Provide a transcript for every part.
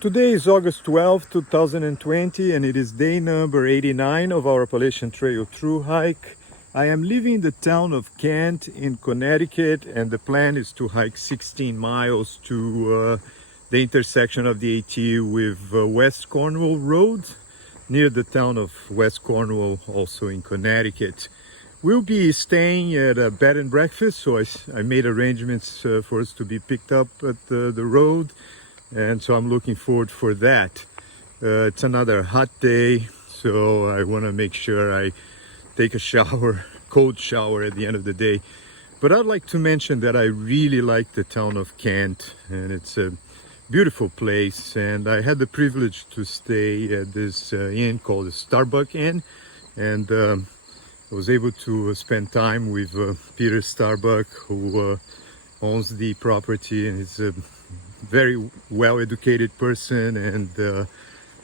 Today is August 12, 2020, and it is day number 89 of our Appalachian Trail Thru-Hike. I am leaving the town of Kent in Connecticut, and the plan is to hike 16 miles to the intersection of the AT with West Cornwall Road, near the town of West Cornwall, also in Connecticut. We'll be staying at a bed and breakfast, so I made arrangements for us to be picked up at the road. And so I'm looking forward for that. It's another hot day, so I want to make sure I take a shower, cold shower at the end of the day. But I'd like to mention that I really like the town of Kent, and it's a beautiful place. And I had the privilege to stay at this inn called the Starbuck Inn, and I was able to spend time with Peter Starbuck, who owns the property, and he's a very well-educated person, and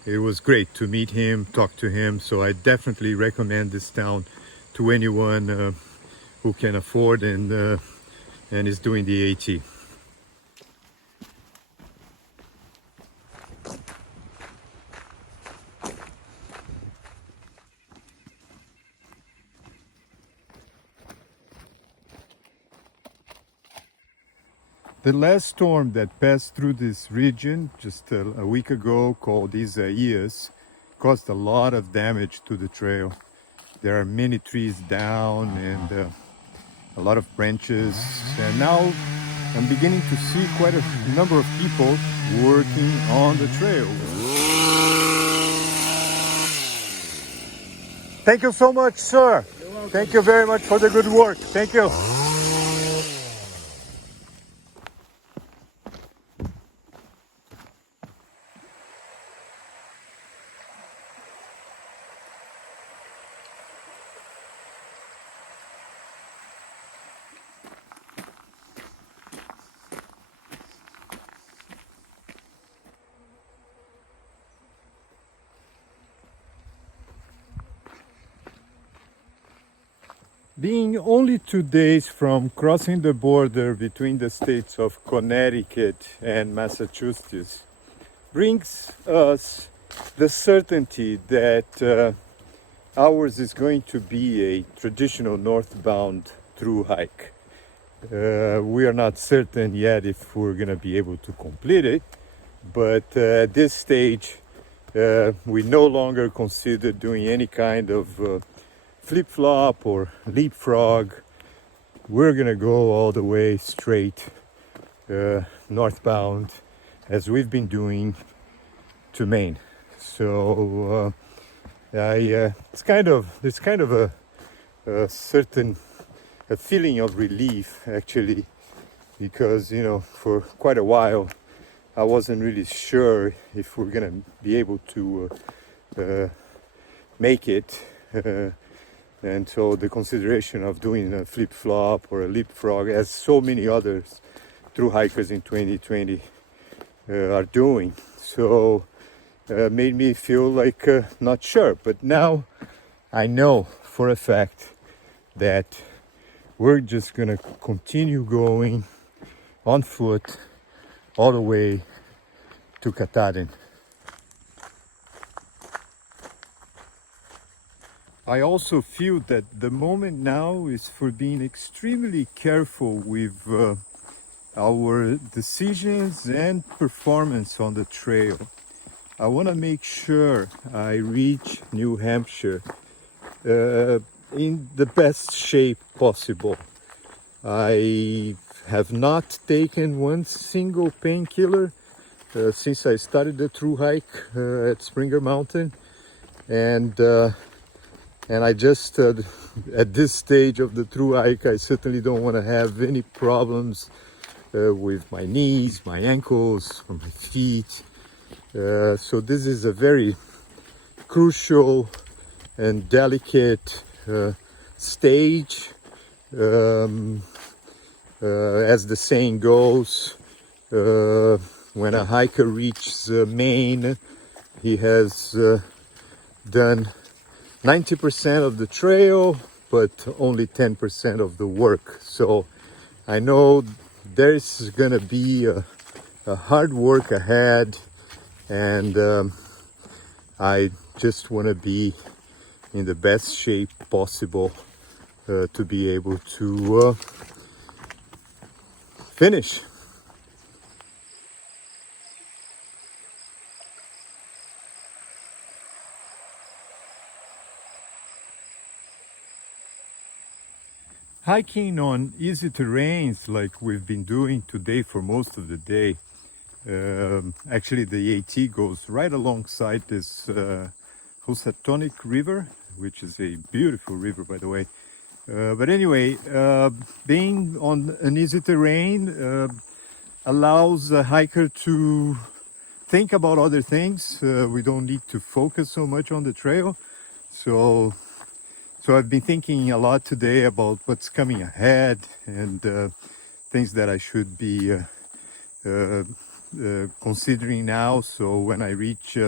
it was great to meet him, talk to him. So I definitely recommend this town to anyone who can afford and is doing the AT. The last storm that passed through this region just a week ago, called Isaias, caused a lot of damage to the trail. There are many trees down and a lot of branches. And now I'm beginning to see quite a number of people working on the trail. Thank you so much, sir. Thank you very much for the good work. Thank you. Being only 2 days from crossing the border between the states of Connecticut and Massachusetts brings us the certainty that ours is going to be a traditional northbound through hike. We are not certain yet if we're going to be able to complete it, but at this stage we no longer consider doing any kind of flip-flop or leapfrog. We're gonna go all the way straight northbound, as we've been doing, to Maine. So it's kind of a certain feeling of relief, actually, because for quite a while I wasn't really sure if we're gonna be able to make it. And so the consideration of doing a flip-flop or a leapfrog, as so many others through hikers in 2020 are doing, so made me feel like not sure. But now I know for a fact that we're just gonna continue going on foot all the way to Katahdin. I also feel that the moment now is for being extremely careful with our decisions and performance on the trail. I want to make sure I reach New Hampshire in the best shape possible. I have not taken one single painkiller since I started the through hike at Springer Mountain, and I just, at this stage of the through hike, I certainly don't want to have any problems with my knees, my ankles, or my feet. So this is a very crucial and delicate stage. As the saying goes, when a hiker reaches Maine, he has done 90% of the trail, but only 10% of the work. So I know there's gonna be a hard work ahead, and I just want to be in the best shape possible to be able to finish. Hiking on easy terrains like we've been doing today for most of the day. Actually, the AT goes right alongside this Housatonic River, which is a beautiful river, by the way. But anyway, being on an easy terrain allows a hiker to think about other things. We don't need to focus so much on the trail. So I've been thinking a lot today about what's coming ahead and things that I should be considering now. So when I reach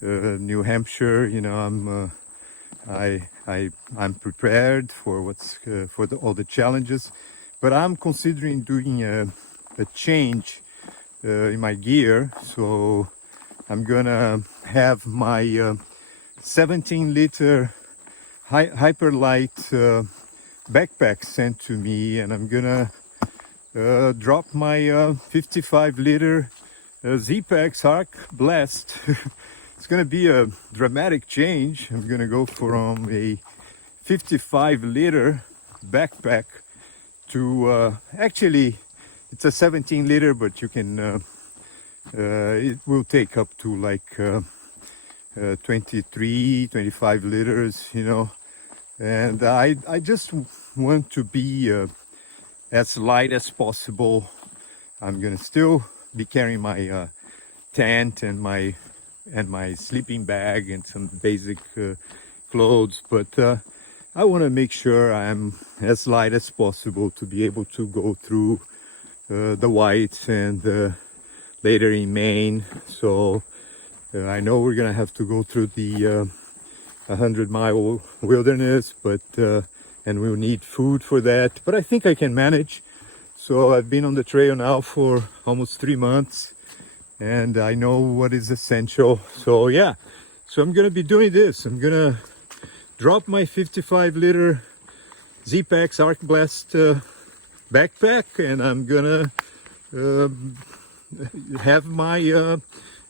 New Hampshire, you know, I'm prepared for all the challenges. But I'm considering doing a change in my gear. So I'm gonna have my 17-liter hyperlight backpack sent to me, and I'm gonna drop my 55-liter Z-Packs Arc Blast. It's gonna be a dramatic change. I'm gonna go from a 55-liter backpack to actually it's a 17-liter, but you can it will take up to like 25 liters, you know. And I just want to be as light as possible. I'm gonna still be carrying my tent and my sleeping bag and some basic clothes, but I want to make sure I'm as light as possible to be able to go through the Whites and later in Maine. So I know we're gonna have to go through the 100-mile wilderness, but and we'll need food for that, but I think I can manage. So I've been on the trail now for almost 3 months, and I know what is essential. So yeah, so I'm gonna be doing this. I'm gonna drop my 55-liter Z-Packs Arc Blast backpack, and I'm gonna have my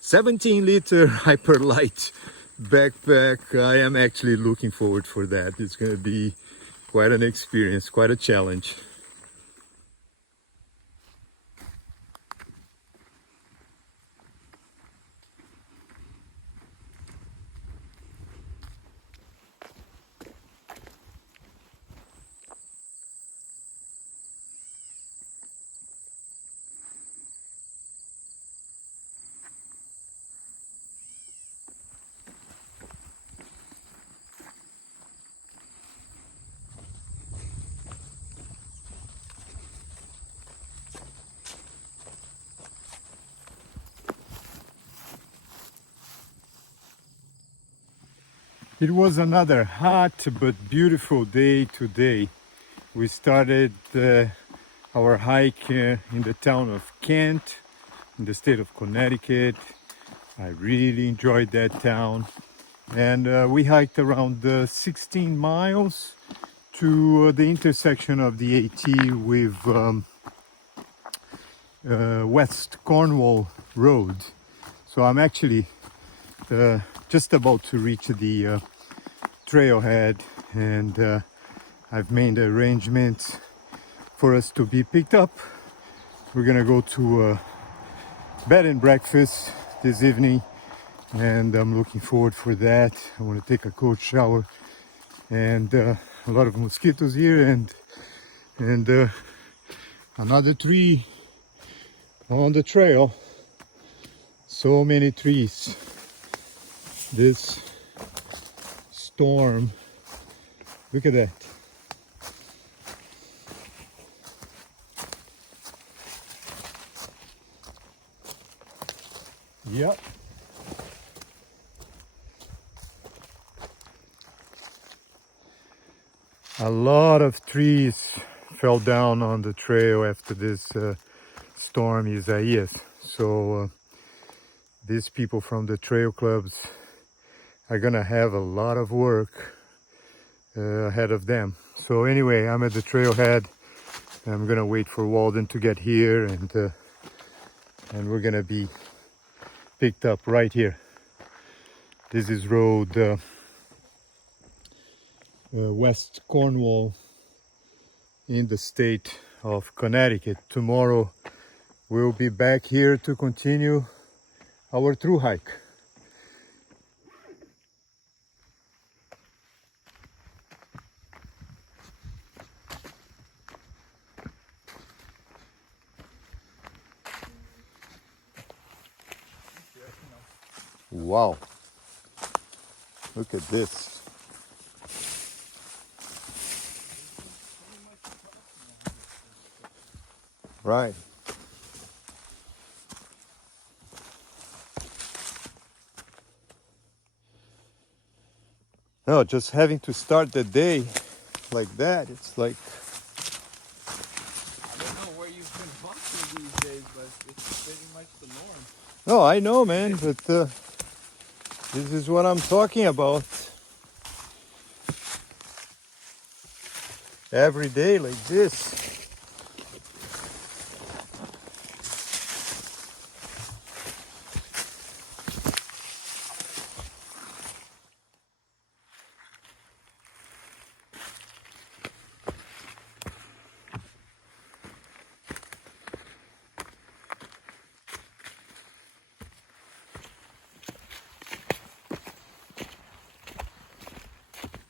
17-liter Hyperlight backpack. I am actually looking forward for that. It's going to be quite an experience, quite a challenge. It was another hot but beautiful day today. We started our hike in the town of Kent, in the state of Connecticut. I really enjoyed that town. And we hiked around 16 miles to the intersection of the AT with West Cornwall Road. So I'm actually just about to reach the trailhead, and I've made arrangements for us to be picked up. We're gonna go to a bed and breakfast this evening, and I'm looking forward for that. I want to take a cold shower, and a lot of mosquitoes here, and another tree on the trail. So many trees. This storm, look at that. Yep. A lot of trees fell down on the trail after this storm Isaias. So these people from the trail clubs are gonna have a lot of work ahead of them. So anyway, I'm at the trailhead. I'm gonna wait for Walden to get here, and we're gonna be picked up right here. This is road West Cornwall in the state of Connecticut. Tomorrow we'll be back here to continue our Thru-Hike. Wow, look at this. Right. No, just having to start the day like that, it's like... I don't know where you've been walking these days, but it's pretty much the norm. No, I know, man, but this is what I'm talking about. Every day like this.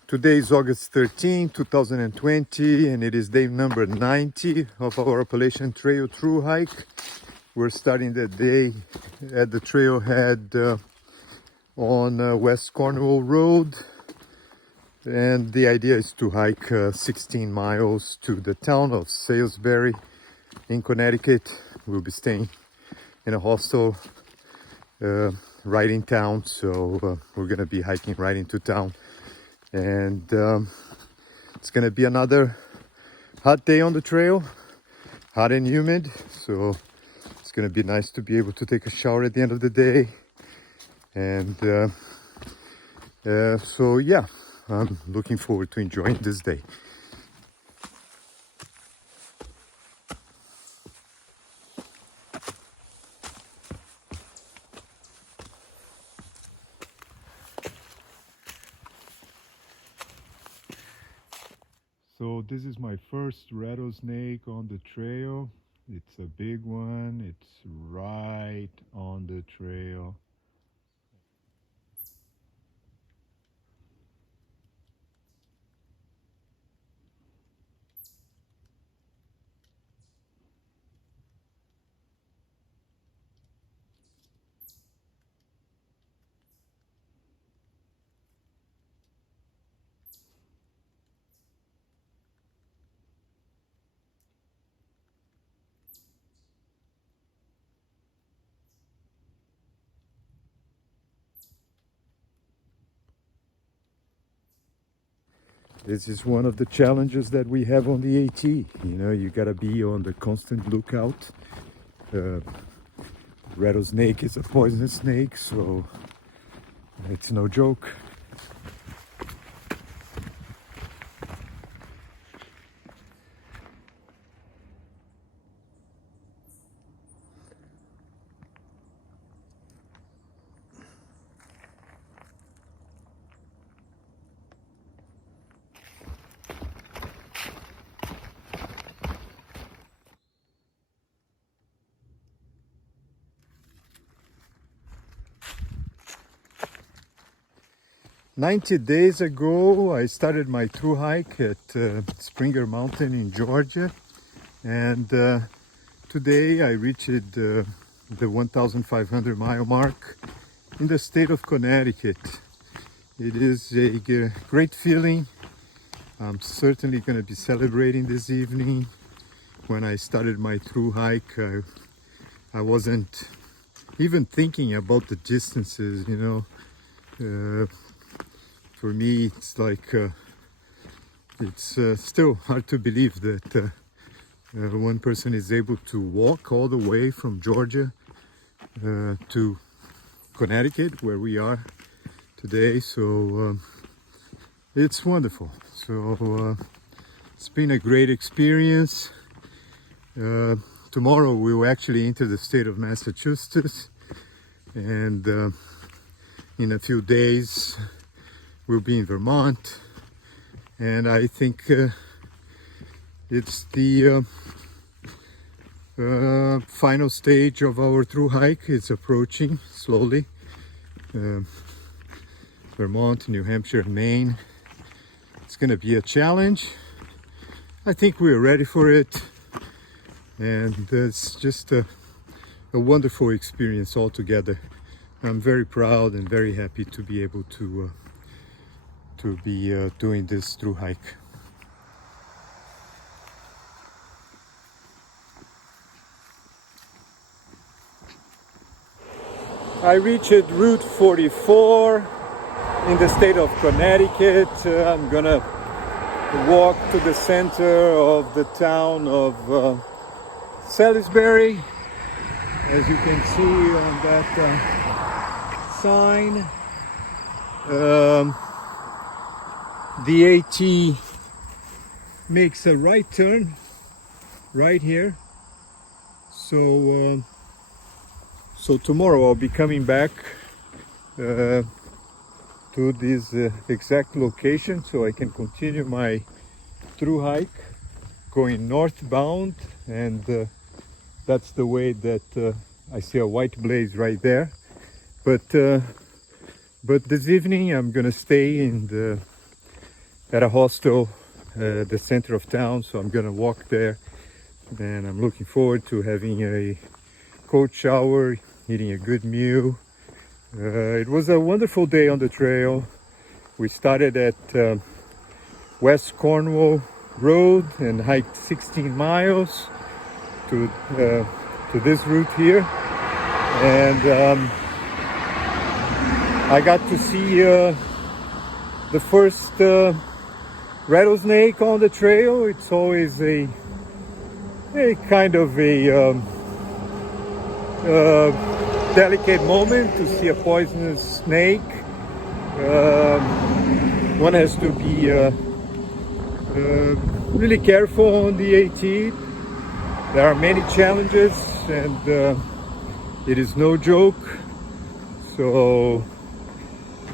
Today is August 13, 2020, and it is day number 90 of our Appalachian Trail Thru-Hike. We're starting the day at the trailhead on West Cornwall Road, and the idea is to hike 16 miles to the town of Salisbury in Connecticut. We'll be staying in a hostel right in town, so we're gonna be hiking right into town. And it's gonna be another hot day on the trail, hot and humid, so it's gonna be nice to be able to take a shower at the end of the day. And so yeah, I'm looking forward to enjoying this day. So this is my first rattlesnake on the trail. It's a big one. It's right on the trail. This is one of the challenges that we have on the AT. You know, you gotta be on the constant lookout. Rattlesnake is a poisonous snake, so it's no joke. "90 days ago, I started my Thru-Hike at Springer Mountain in Georgia, and today I reached the 1,500 mile mark in the state of Connecticut. It is a great feeling. I'm certainly going to be celebrating this evening. When I started my Thru-Hike, I wasn't even thinking about the distances, you know. For me, it's like, it's still hard to believe that one person is able to walk all the way from Georgia to Connecticut, where we are today. So it's wonderful. So it's been a great experience. Tomorrow we will actually enter the state of Massachusetts, and in a few days we'll be in Vermont. And I think it's the final stage of our Thru-Hike. It's approaching slowly. Vermont, New Hampshire, Maine. It's going to be a challenge. I think we're ready for it. And it's just a wonderful experience altogether. I'm very proud and very happy to be able to be doing this Thru-Hike. I reached Route 44 in the state of Connecticut. I'm gonna walk to the center of the town of Salisbury. As you can see on that sign, the AT makes a right turn right here. So tomorrow I'll be coming back to this exact location so I can continue my Thru-Hike going northbound, and that's the way that I see a white blaze right there. But this evening I'm gonna stay at a hostel at the center of town, so I'm gonna walk there, and I'm looking forward to having a cold shower, eating a good meal. It was a wonderful day on the trail. We started at West Cornwall Road and hiked 16 miles to this route here, and I got to see the first rattlesnake on the trail. It's always a kind of a delicate moment to see a poisonous snake. One has to be really careful on the AT. There are many challenges, and it is no joke. So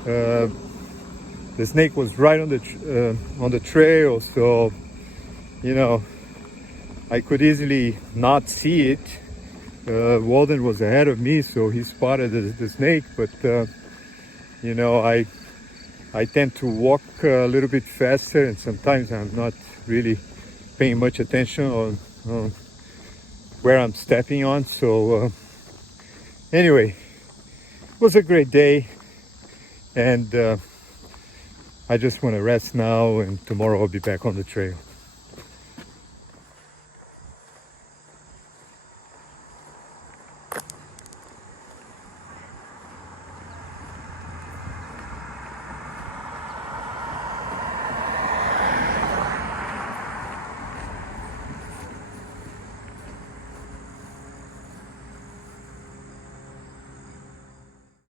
the snake was right on the trail, so you know I could easily not see it. Walden was ahead of me, so he spotted the snake, but you know, I tend to walk a little bit faster, and sometimes I'm not really paying much attention on where I'm stepping on. So anyway, it was a great day, and I just want to rest now, and tomorrow I'll be back on the trail.